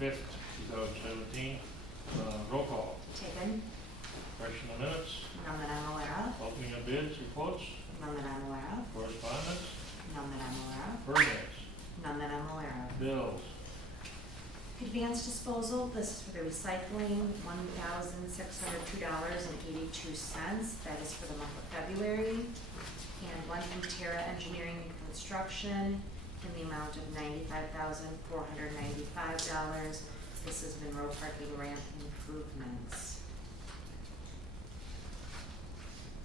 5th, 2017. Roll call. Taken. Question on minutes. None that I'm aware of. Opening of bids, reports, None that I'm aware of. correspondence, None that I'm aware of. permits, None that I'm aware of. bills. Advanced disposal, this is for the recycling, $1,602.82. That is for the month of February. And one from Terra Engineering and Construction in the amount of $95,495. This is Monroe parking ramp improvements.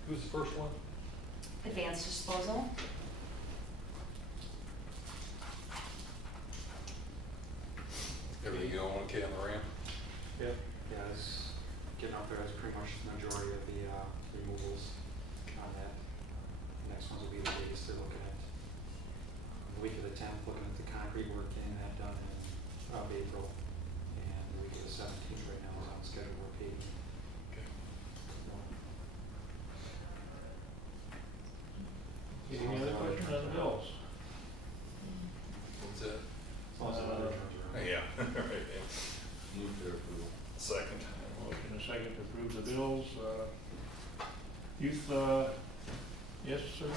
Who's the first one? Advanced disposal. Everything going okay on the ramp? Yeah. Yeah, it's getting up there. It's pretty much the majority of the removals on that. Next ones will be the biggest they're looking at. The week of the 10th, looking at the concrete work, getting that done in April. And the week of the 17th right now is on schedule for paving. Okay. Any other questions on the bills? What's that? As long as the weather turns around. Yeah, right. Move for approval. Second. Motion and a second to approve the bills. Youth, yes or no?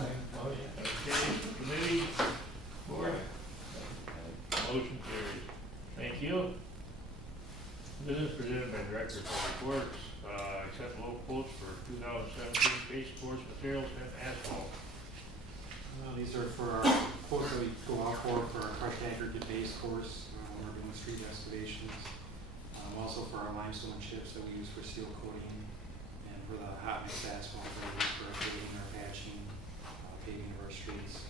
Oh, yeah. Okay, committee, board? Motion carries. Thank you. Business presented by Director of Public Works, accept low quotes for 2017 base course materials and asphalt. These are for our quotes that we go out for our crushed aggregate base course when we're doing street excavations. Also for our limestone chips that we use for seal coating, and for the hot mix asphalt that we use for our paving or patching, paving of our streets.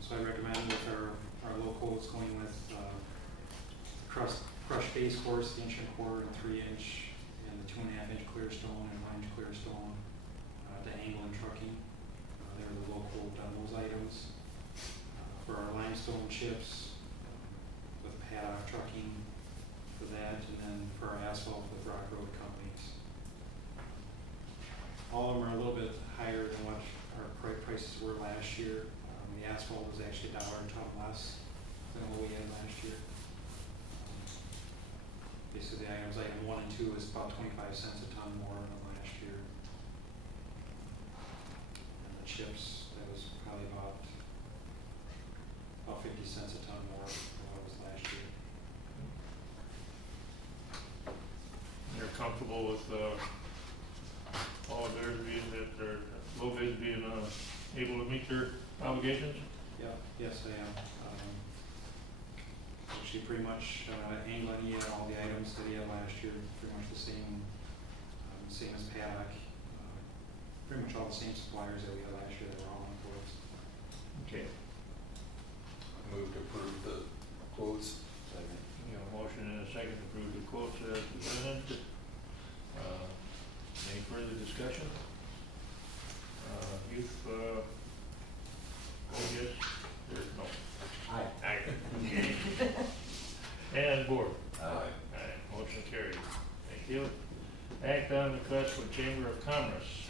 So I recommend with our low quotes going with crushed base course, the 1 1/4 and 3 inch, and the 2.5 inch clear stone and 1 inch clear stone to Angle and Trucking. They were the low quote on those items. For our limestone chips, with Paddock Trucking for that, and then for our asphalt with Rock Road Companies. All of them are a little bit higher than what our prices were last year. The asphalt was actually $1 a ton less than what we had last year. Basically, the items, item 1 and 2 is about 25 cents a ton more than last year. And the chips, that was probably about 50 cents a ton more than what it was last year. They're comfortable with all of theirs being that their low bids being able to meet their obligations? Yeah, yes, I am. Actually, pretty much Anglin, he had all the items that he had last year, pretty much the same, same as Paddock. Pretty much all the same suppliers that we had last year that were all on quotes. Okay. Move to approve the quotes. Second. We have a motion and a second to approve the quotes as presented. Any further discussion? Youth, yes, there's no. Aye. Aye. Okay. And board? Aye. Aye, motion carried. Thank you. Act on request from Chamber of Commerce.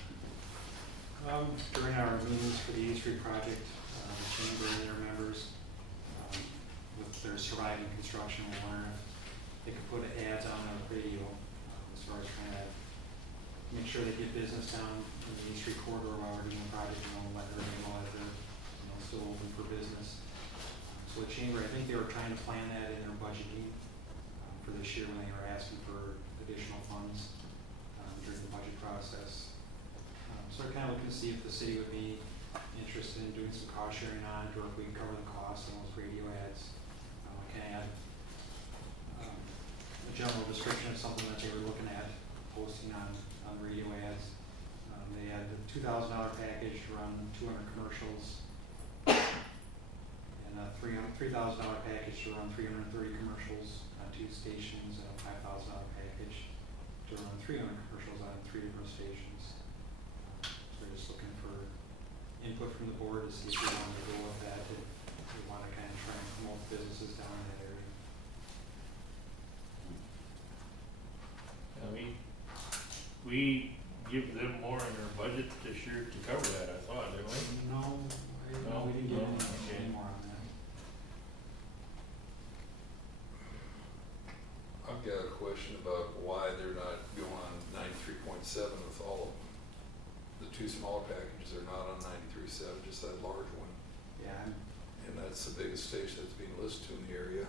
During our meetings for the E Street project, the chamber and their members, with their surviving construction, will learn if they could put ads on the radio as far as trying to make sure they get business down in the E Street corridor while we're doing the project, let everybody know that they're still open for business. So the chamber, I think they were trying to plan that in their budgeting for this year when they were asking for additional funds during the budget process. So we're kind of looking to see if the city would be interested in doing some cost sharing on it, or if we can cover the cost on those radio ads. I can add a general description of something that they were looking at posting on radio ads. They had the $2,000 package to run 200 commercials, and a $3,000 package to run 330 commercials on 2 stations, and a $5,000 package to run 300 commercials on 3 different stations. So we're just looking for input from the board to see if we want to go with that, if we want to kind of try and promote businesses down in that area. We give them more in their budget this year to cover that, I thought, didn't we? No, we didn't get Okay. any more on that. question about why they're not going on 93.7 with all of them. The two smaller packages are not on 93.7, just that large one. Yeah, And that's the biggest station that's being listed to in the area.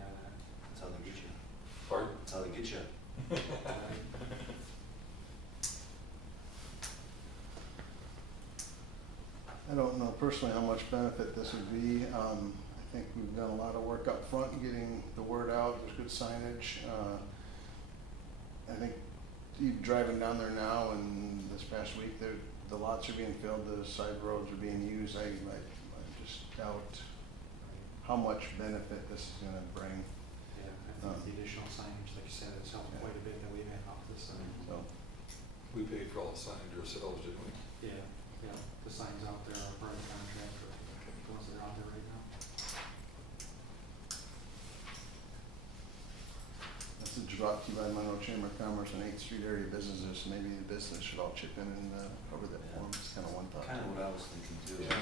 yeah, That's how they get you. Pardon? That's how they get you. I don't know personally how much benefit this would be. I think we've done a lot of work up front in getting the word out. There's good signage. I think you driving down there now and this past week, the lots are being filled, the side roads are being used. I just doubt how much benefit this is gonna bring. yeah, I think the additional signage, like you said, it's helped quite a bit that we've had off this side. So, We paid for all the signage ourselves, didn't we? Yeah, yeah, the signs out there are part of the contract, or the ones that are out there right now. this is brought to you by Monroe Chamber of Commerce and 8th Street area businesses. Maybe the business should all chip in and cover that for them. It's kind of one thought. Kind of what I was thinking too. Yeah.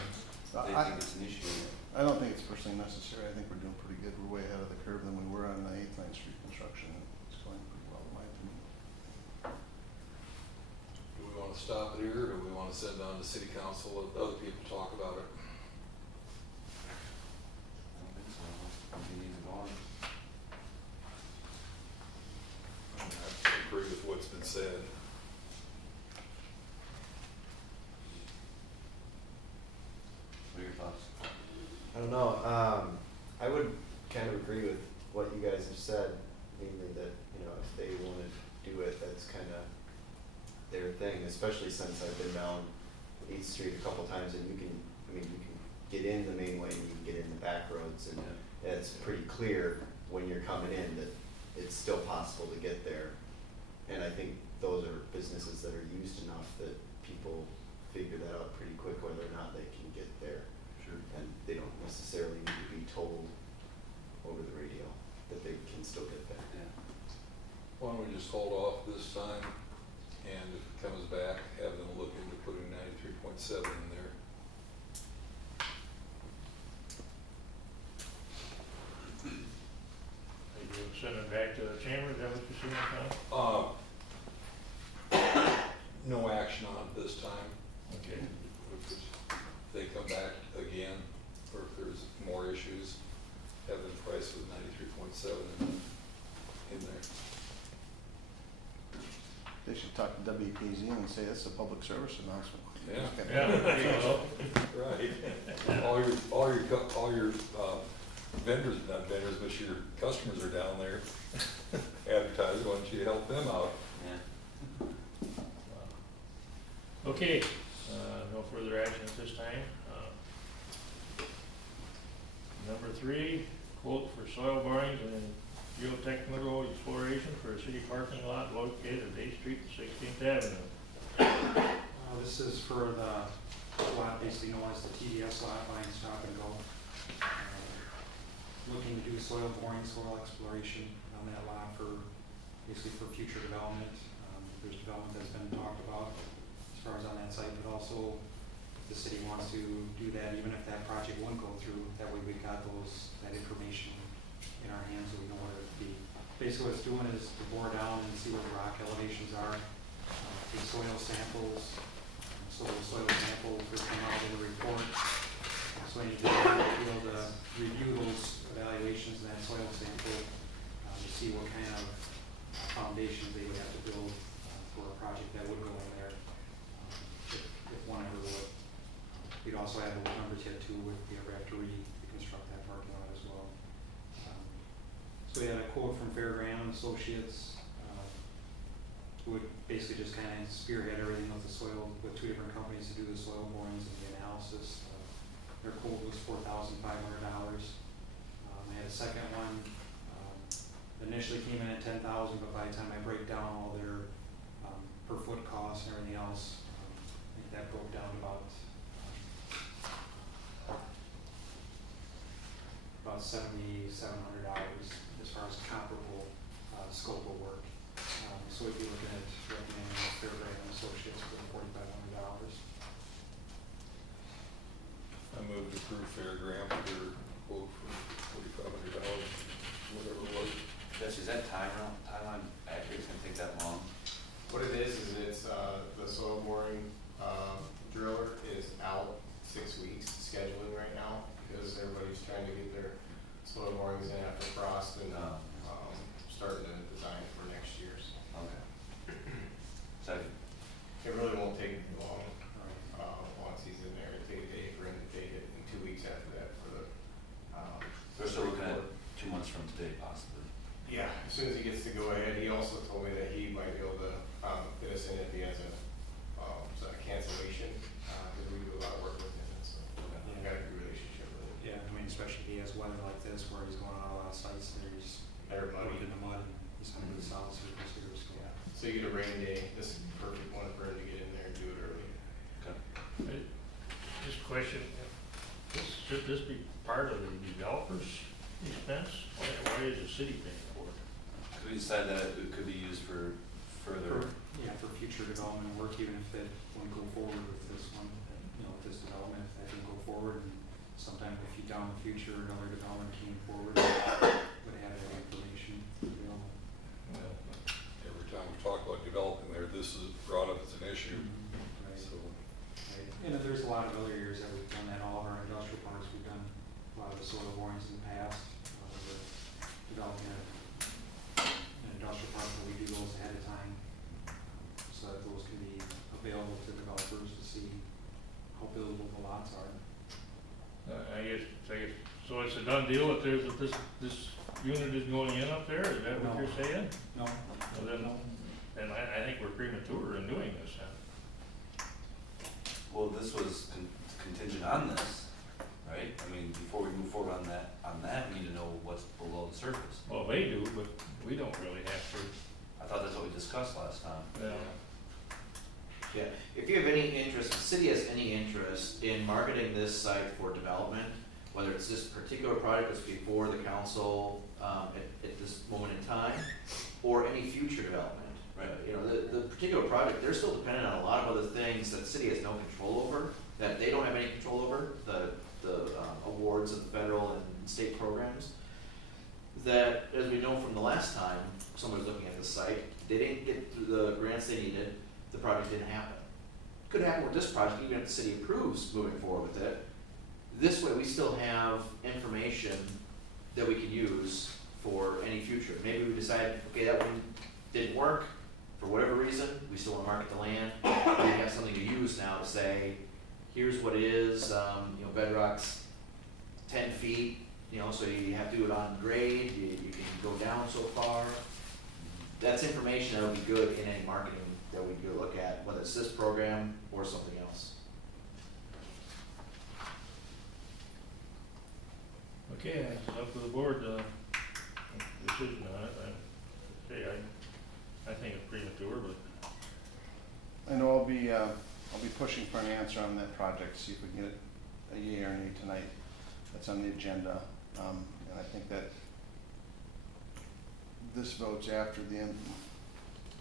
They I- think it's an issue. I don't think it's personally necessary. I think we're doing pretty good. We're way ahead of the curve than we were on the 8th, 9th Street construction. It's going pretty well in my opinion. Do we want to stop it here, or do we want to send it on to city council, let other people talk about it? I don't think so. Continue to go on. I agree with what's been said. What are your thoughts? I don't know, I would kind of agree with what you guys have said, mainly that, you know, if they wanna do it, that's kinda their thing, especially since I've been down 8th Street a couple times and you can get in the main way and you can get in the back roads and it's pretty clear when you're coming in that it's still possible to get there. And I think those are businesses that are used enough that people figure that out pretty quick whether or not they can get there. Sure. And they don't necessarily need to be told over the radio that they can still get there. Yeah. Why don't we just hold off this time, and if it comes back, have them look into putting 93.7 in there. Are you send it back to the chamber, is that what you're saying, Tom? No action on it this time. Okay. If they come back again, or if there's more issues, have them price with 93.7 in there. They should talk to WPZ and say it's a public service announcement. Yeah. Yeah, there you go. Right. All your vendors, not vendors, but your customers are down there advertising. Why don't you help them out? Yeah. Okay, no further action at this time. Number 3, quote for soil borings and geotechnical exploration for a city parking lot located at 8th Street and 16th Avenue. This is for the lot basically known as the TDS lot, line stop and go. Looking to do soil boring, soil exploration on that lot for, basically for future development. There's development that's been talked about as far as on that site, but also if the city wants to do that, even if that project won't go through, that way we've got that information in our hands so we know what it would be. Basically what it's doing is to bore down and see what the rock elevations are, take soil samples, so the soil samples will come out in the report. So any developer will be able to review those evaluations in that soil sample to see what kind of foundations they would have to build for a project that would go in there, if one ever would. We'd also have a number tip too if we ever have to reconstruct that parking lot as well. So we had a quote from Fairground Associates, who would basically just kind of spearhead everything with the soil, with 2 different companies to do the soil borings and the analysis. Their quote was $4,500. I had a second one, initially came in at $10,000, but by the time I break down all their per foot costs and everything else, I think that broke down to about $7,700 as far as comparable scope of work. So we'd be looking at recommending Fairground Associates for $4,500. I move to approve Fairground for quote for $4,500, whatever it was. Jesse, is that timeline accurate? It's gonna take that long? What it is it's, the soil boring, driller is out 6 weeks scheduling right now because everybody's trying to get their soil borings in after frost and, starting to design for next year's. Okay. So, It really won't take too long, once he's in there. It'll take a day for him to take it and 2 weeks after that for the, we're still looking at 2 months from today possibly. yeah, as soon as he gets to go ahead, he also told me that he might be able to, fit us in if he has a cancellation, because we do a lot of work with him, and so I've got a good relationship with him. Yeah, I mean, especially if he has weather like this where he's going on a lot of sites and he's They're muddy. in the mud and he's under the solid surface here, so. Yeah, so you get a rain day, this is the perfect one for him to get in there and do it early. Okay. Just a question, should this be part of the developer's expense? Why is the city paying for it? Could we decide that it could be used for further? Yeah, for future development work, even if they want to go forward with this one, you know, with this development, if they can go forward and sometime if you down in the future, another development came forward, would have that information available. Well, every time we talk about developing there, this is brought up as an issue, Right. so. Right. And there's a lot of other areas that we've done that, all of our industrial parks, we've done a lot of the soil borings in the past, developing an industrial park where we do those ahead of time, so that those can be available to developers to see how buildable the lots are. I guess, so it's a done deal if there's, if this unit is going in up there, is that what No. you're saying? No, Well, then I think we're premature in doing this then. Well, this was contingent on this, right? I mean, before we move forward on that, we need to know what's below the surface. Well, they do, but we don't really have to. I thought that's what we discussed last time. Yeah, if you have any interest, the city has any interest in marketing this site for development, whether it's this particular project that's before the council, at this moment in time, or any future development. Right. You know, the particular project, they're still dependent on a lot of other things that the city has no control over, that they don't have any control over, the awards of the federal and state programs. That, as we know from the last time someone was looking at the site, they didn't get through the grants they needed, the project didn't happen. Could happen with this project, even if the city approves moving forward with it. This way, we still have information that we can use for any future. Maybe we decide, okay, that one didn't work, for whatever reason, we still wanna market the land. We have something to use now to say, here's what it is, you know, bedrock's 10 feet, you know, so you have to do it on grade, you can go down so far. That's information that would be good in any marketing that we do look at, whether it's this program or something else. Okay, it's up to the board, decision on it. I think it's premature, but I know I'll be pushing for an answer on that project, see if we can get a yea or a nay tonight. That's on the agenda. And I think that this vote's after the end,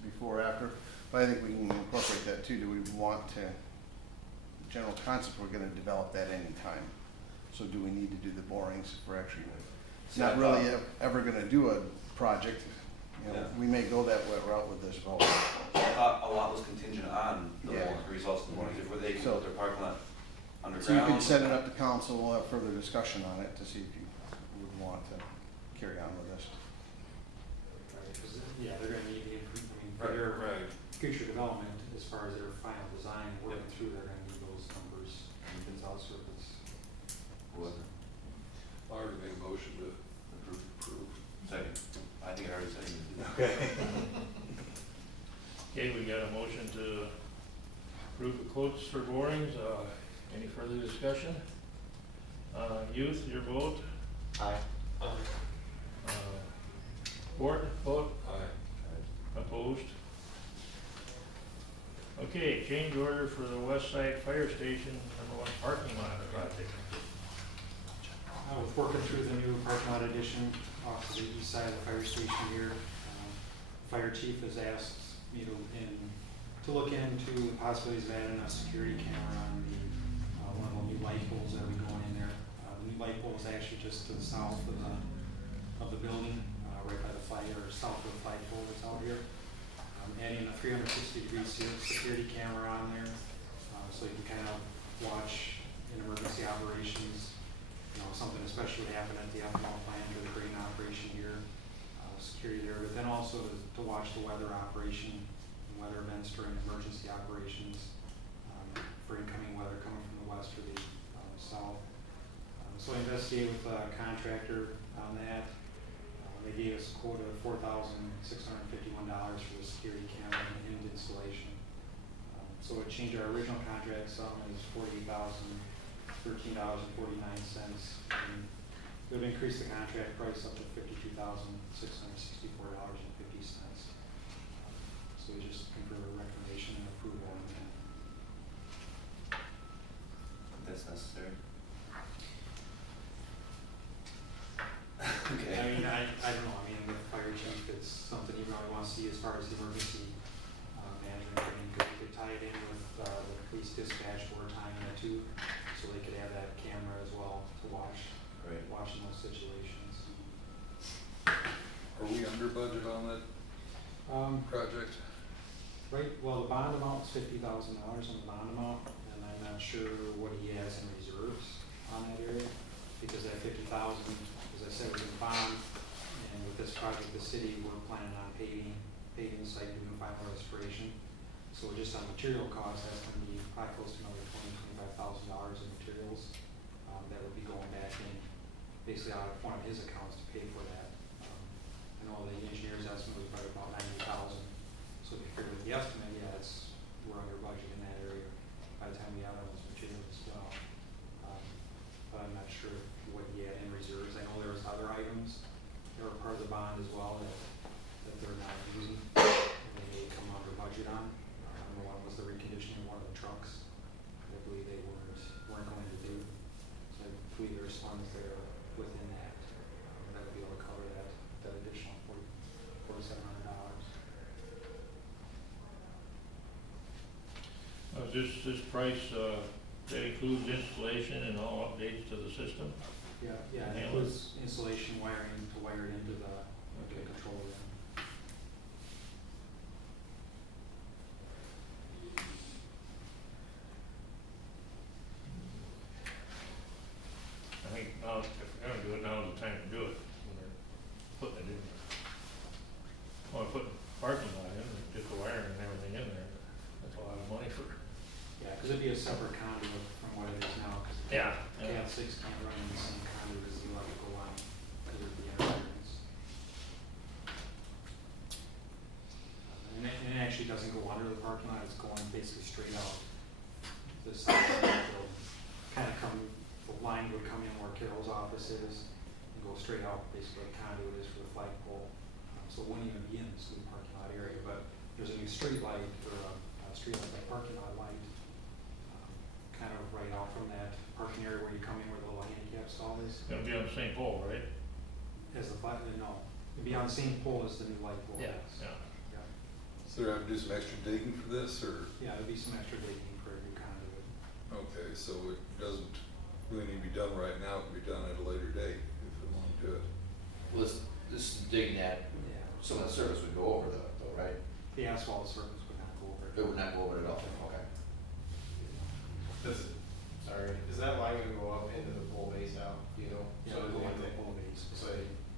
before, after, but I think we can incorporate that too. Do we want to, general concept, we're gonna develop that anytime. So do we need to do the borings if we're actually, not really ever gonna do a project? You know, Yeah. we may go that route with this vote. I thought a lot was contingent on the Yeah. results of the morning, if they can So- put their parking lot underground. So you can send it up to council, we'll have further discussion on it to see if you would want to carry on with this. Right, 'cause, yeah, they're gonna need the, for Right, their right. future development, as far as their final design, working through, they're gonna need those numbers and things out surface. Whoever. I already made a motion to approve. Second. I think I already said it. Okay. okay, we got a motion to approve the quotes for borings. Any further discussion? Youth, your vote? Aye. Board, vote? Aye. Opposed? Okay, change order for the West Side Fire Station #1 parking lot project. With working through the new parking lot addition off to the east side of the fire station here, fire chief has asked me to look into the possibilities of adding a security camera on the, one of the new light poles that will be going in there. The new light pole is actually just to the south of the building, right by the flag, or south of the flagpole that's out here. Adding a 360-degree security camera on there, so you can kind of watch in emergency operations, you know, something especially would happen at the ethanol plant or the grain operation here, security there, but then also to watch the weather operation, and weather events during emergency operations, for incoming weather coming from the west or the south. So I investigated with a contractor on that. They gave us a quote of $4,651 for the security camera and installation. So it changed our original contract sum is $48,013.49, and it would increase the contract price up to $52,664.50. So we just confer a recommendation and approval on that. That's necessary. I mean, I don't know, I mean, with fire chief, it's something you really want to see as far as the emergency management training, because we could tie it in with the police dispatch or tying that too, so they could have that camera as well to watch, Right. watching those situations. Are we under budget on that project? Right, well, the bond amount is $50,000 on the bond amount, and I'm not sure what he has in reserves on that area, because that 50,000, as I said, was in bond, and with this project, the city, we're planning on paving the site, doing final restoration. So just on material costs, that's gonna be probably close to another $25,000 in materials, that would be going back in, basically out of one of his accounts to pay for that. I know the engineer's estimate was probably about 90,000, so if you figure with the estimate, yeah, we're under budget in that area by the time we add all those materials as well. But I'm not sure what he had in reserves. I know there was other items that were part of the bond as well that they're not using, and they may come under budget on. Number one was the reconditioning of one of the trucks. I believe they weren't going to do. So I believe there's funds there within that, that would be able to cover that additional $4,700. This price, that includes installation and all updates to the system? Yeah, and it was installation wiring to wire it into the control room. I think now, if we're gonna do it, now is the time to do it, when they're putting it in there. Well, putting parking lot in, just the wiring and everything in there, that's a lot of money for. Yeah, because it'd be a separate conduit from what it is now, because Yeah. Cat 6 can't run in the same conduit as the electrical line, because of the interference. And it actually doesn't go under the parking lot, it's going basically straight out this side of the building. Kind of the line would come in where Carol's office is, and go straight out, basically where the conduit is for the flagpole. So it wouldn't even be in the school parking lot area, but there's a new street light, or a street light, like parking lot light, kind of right out from that parking area where you come in where the little handicap stall is. Gonna be on the same pole, right? As the flag, no, it'd be on the same pole as the new light pole. Yeah. Yeah, So they have to do some extra digging for this, or? yeah, there'd be some extra digging for a new conduit. Okay, so it doesn't really need to be done right now, it can be done at a later date if we want to do it. Well, this is digging that, Yeah. some of the surface would go over though, right? The asphalt surface would not go over it. It would not go over it at all, okay. Is that line gonna go up into the pole base out, you know? Yeah, So we'll go if into the they- pole base. So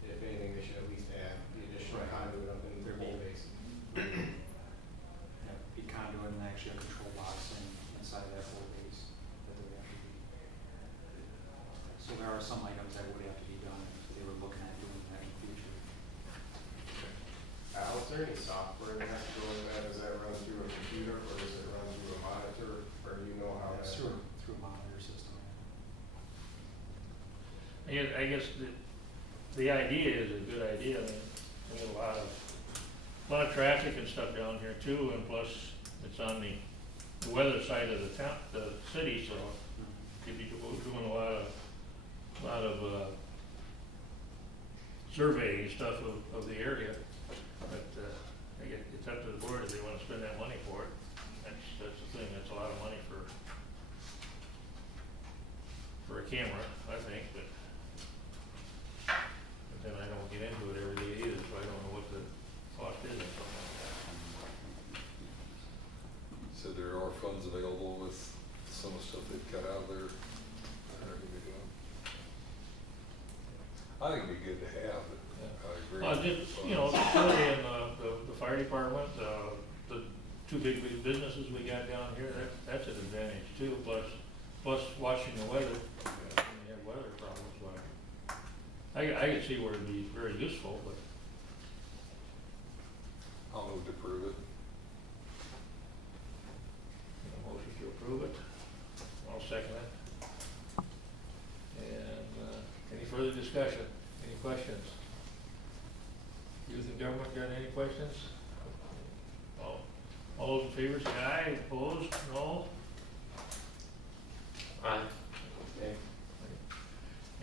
if anything, they should at least add the additional Right. conduit up into the pole base. Yeah, be conduit and actually a control box inside that pole base that would have to be. So there are some items that would have to be done, so they were looking at doing that in the future. Al, is there any software that has to go in that? Does that run through a computer or does it run through a monitor? Or do you know how It's that? through a monitor system. I guess the idea is a good idea. I mean, we have a lot of traffic and stuff down here too, and plus it's on the weather side of the town, the city, so you'd be doing a lot of surveying stuff of the area. But I guess it's up to the board if they wanna spend that money for it. That's the thing, that's a lot of money for a camera, I think, but then I don't get into it every day either, so I don't know I think it'd be good to have, but I agree. Just, you know, certainly in the fire department, the two big businesses we got down here, that's an advantage too, plus watching the weather, when you have weather problems, like, I could see where it'd be very useful, but I'll move to approve it. motion to approve it. I'll second it. And, any further discussion? Any questions? Youth and government got any questions? All those in favor say aye, opposed, no? Aye. Okay.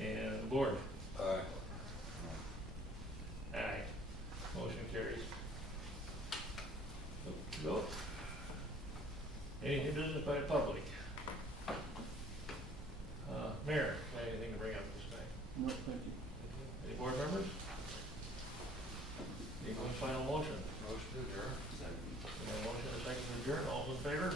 And the board? Aye. Aye. Motion carries. Go. Any business by the public? Mayor, anything to bring up this night? No, thank you. Any board members? Any one final motion? Motion to adjourn. Motion and a second to adjourn, all in favor?